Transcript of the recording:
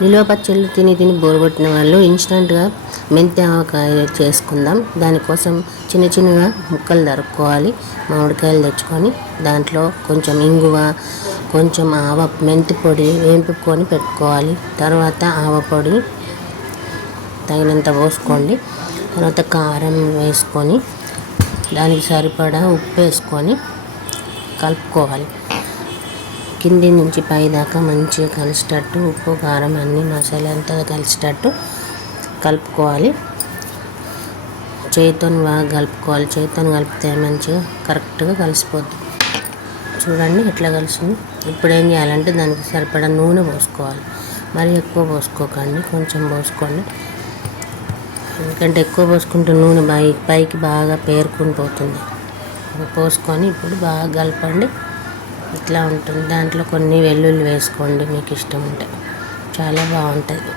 నిలువ పచ్చళ్ళు తిని తిని బోరు కొట్టిన వాళ్ళు ఇన్స్టంట్గా మెంతి ఆవకాయ చేసుకుందాం. దానికోసం చిన్న చిన్నగా ముక్కలు తరుక్కోవాలి. మామిడికాయలు తెచ్చుకొని దాంట్లో కొంచెం ఇంగువ, కొంచెం మెంతి పొడి వేంపుకొని పెట్టుకోవాలి. తర్వాత ఆవ పొడి తగినంత పోసుకోండి. తర్వాత కారం వేసుకొని దానికి సరిపడా ఉప్పు వేసుకొని కలుపుకోవాలి. కింది నుంచి పై దాకా మంచిగా కలిసేటట్టు ఉప్పు, కారం అన్నీ మసాలా అంతా కలిసేటట్టు కలుపుకోవాలి. చేతితో బాగా కలుపుకోవాలి. చేతితో కలిపితే మంచిగా కరెక్ట్గా కలిసిపోద్ది. చూడండి ఎట్లా కలిసింది. ఇప్పుడు ఏం చేయాలంటే దానికి సరిపడా నూనె పోసుకోవాలి. మరి ఎక్కువ పోసుకోకండి, కొంచెం పోసుకోండి. ఎందుకంటే ఎక్కువ పోసుకుంటే నూనె పైకి బాగా పేరుకుని పోతుంది. పోసుకొని ఇప్పుడు బాగా కలపండి. ఇట్లా ఉంటుంది. దాంట్లో కొన్ని వెల్లుల్లి వేసుకోండి మీకు ఇష్టం ఉంటే, చాలా బాగుంటుంది.